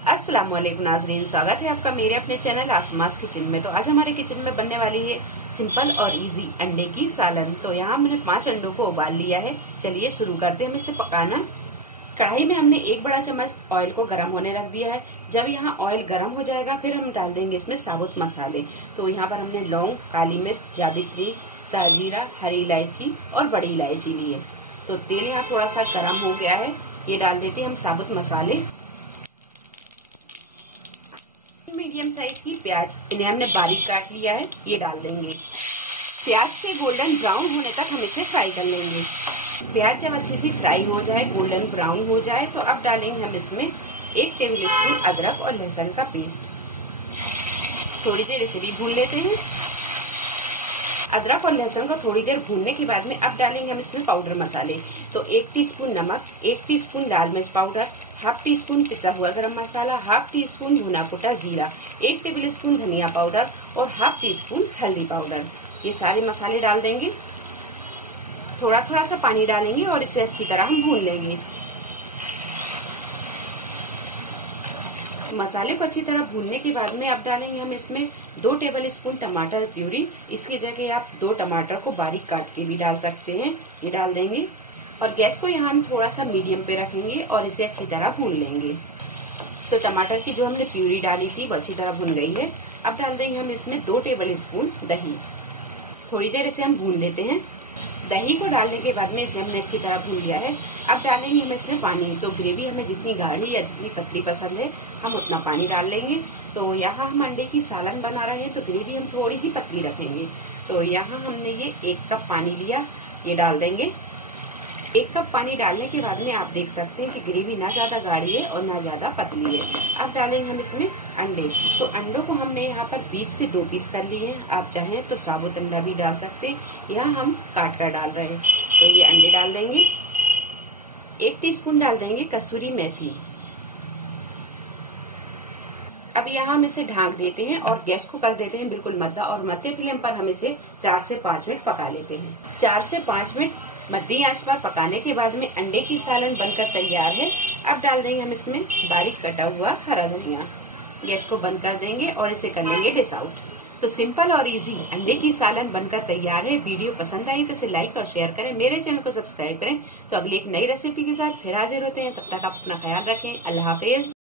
अस्सलाम वालेकुम नाजरीन, स्वागत है आपका मेरे अपने चैनल आसमास किचन में। तो आज हमारे किचन में बनने वाली है सिंपल और इजी अंडे की सालन। तो यहाँ हमने 5 अंडों को उबाल लिया है। चलिए शुरू करते हैं हम इसे पकाना। कढ़ाई में हमने 1 बड़ा चम्मच ऑयल को गर्म होने रख दिया है। जब यहाँ ऑयल गर्म हो जाएगा फिर हम डाल देंगे इसमें साबुत मसाले। तो यहाँ पर हमने लौंग, काली मिर्च, जावित्री, साजीरा, हरी इलायची और बड़ी इलायची ली है। तो तेल यहाँ थोड़ा सा गर्म हो गया है, ये डाल देते हैं हम साबुत मसाले। मीडियम साइज की प्याज, इन्हें हमने बारीक काट लिया है, ये डाल देंगे। प्याज के गोल्डन ब्राउन होने तक हम इसे फ्राई कर लेंगे। प्याज जब अच्छी सी फ्राई हो जाए, गोल्डन ब्राउन हो जाए, तो अब डालेंगे हम इसमें 1 टेबल स्पून अदरक और लहसुन का पेस्ट। थोड़ी देर इसे भी भून लेते हैं। अदरक और लहसुन को थोड़ी देर भूनने के बाद में अब डालेंगे हम इसमें पाउडर मसाले। तो 1 टीस्पून नमक, 1 टीस्पून लाल मिर्च पाउडर, हाफ टी स्पून पिसा हुआ गरम मसाला, हाफ टी स्पून भुना कुटा जीरा, 1 टेबल स्पून धनिया पाउडर और हाफ टी स्पून हल्दी पाउडर। ये सारे मसाले डाल देंगे। थोड़ा थोड़ा सा पानी डालेंगे और इसे अच्छी तरह हम भून लेंगे। मसाले को अच्छी तरह भूनने के बाद में अब डालेंगे हम इसमें 2 टेबल स्पून टमाटर प्यूरी। इसकी जगह आप 2 टमाटर को बारीक काट के भी डाल सकते हैं, ये डाल देंगे। और गैस को यहाँ हम थोड़ा सा मीडियम पे रखेंगे और इसे अच्छी तरह भून लेंगे। तो टमाटर की जो हमने प्यूरी डाली थी वो अच्छी तरह भून गई है। अब डाल देंगे हम इसमें 2 टेबल स्पून दही। थोड़ी देर इसे हम भून लेते हैं। दही को डालने के बाद में इसे हमने अच्छी तरह भून लिया है। अब डालेंगे हम इसमें पानी। तो ग्रेवी हमें जितनी गाढ़ी या जितनी पतली पसंद है हम उतना पानी डाल लेंगे। तो यहाँ हम अंडे की सालन बना रहे हैं तो ग्रेवी हम थोड़ी सी पतली रखेंगे। तो यहाँ हमने ये 1 कप पानी लिया, ये डाल देंगे। 1 कप पानी डालने के बाद में आप देख सकते हैं कि ग्रेवी ना ज्यादा गाढ़ी है और ना ज्यादा पतली है। अब डालेंगे हम इसमें अंडे। तो अंडों को हमने यहाँ पर 20 से 2 पीस कर लिए हैं। आप चाहें तो साबुत अंडा भी डाल सकते हैं, यहाँ हम काट कर डाल रहे हैं। तो ये अंडे डाल देंगे। 1 टीस्पून डाल देंगे कसूरी मेथी। अब यहाँ हम इसे ढांक देते हैं और गैस को कर देते हैं बिल्कुल मद्दा, और मध्य फ्लेम पर हम इसे 4 से 5 मिनट पका लेते हैं। 4 से 5 मिनट मध्य आंच पर पकाने के बाद में अंडे की सालन बनकर तैयार है। अब डाल देंगे हम इसमें बारीक कटा हुआ हरा धनिया। गैस को बंद कर देंगे और इसे कर लेंगे डिश आउट। तो सिंपल और इजी अंडे की सालन बनकर तैयार है। वीडियो पसंद आई तो इसे लाइक और शेयर करें, मेरे चैनल को सब्सक्राइब करें। तो अगली एक नई रेसिपी के साथ फिर हाजिर होते हैं। तब तक आप अपना ख्याल रखें। अल्लाह हाफिज।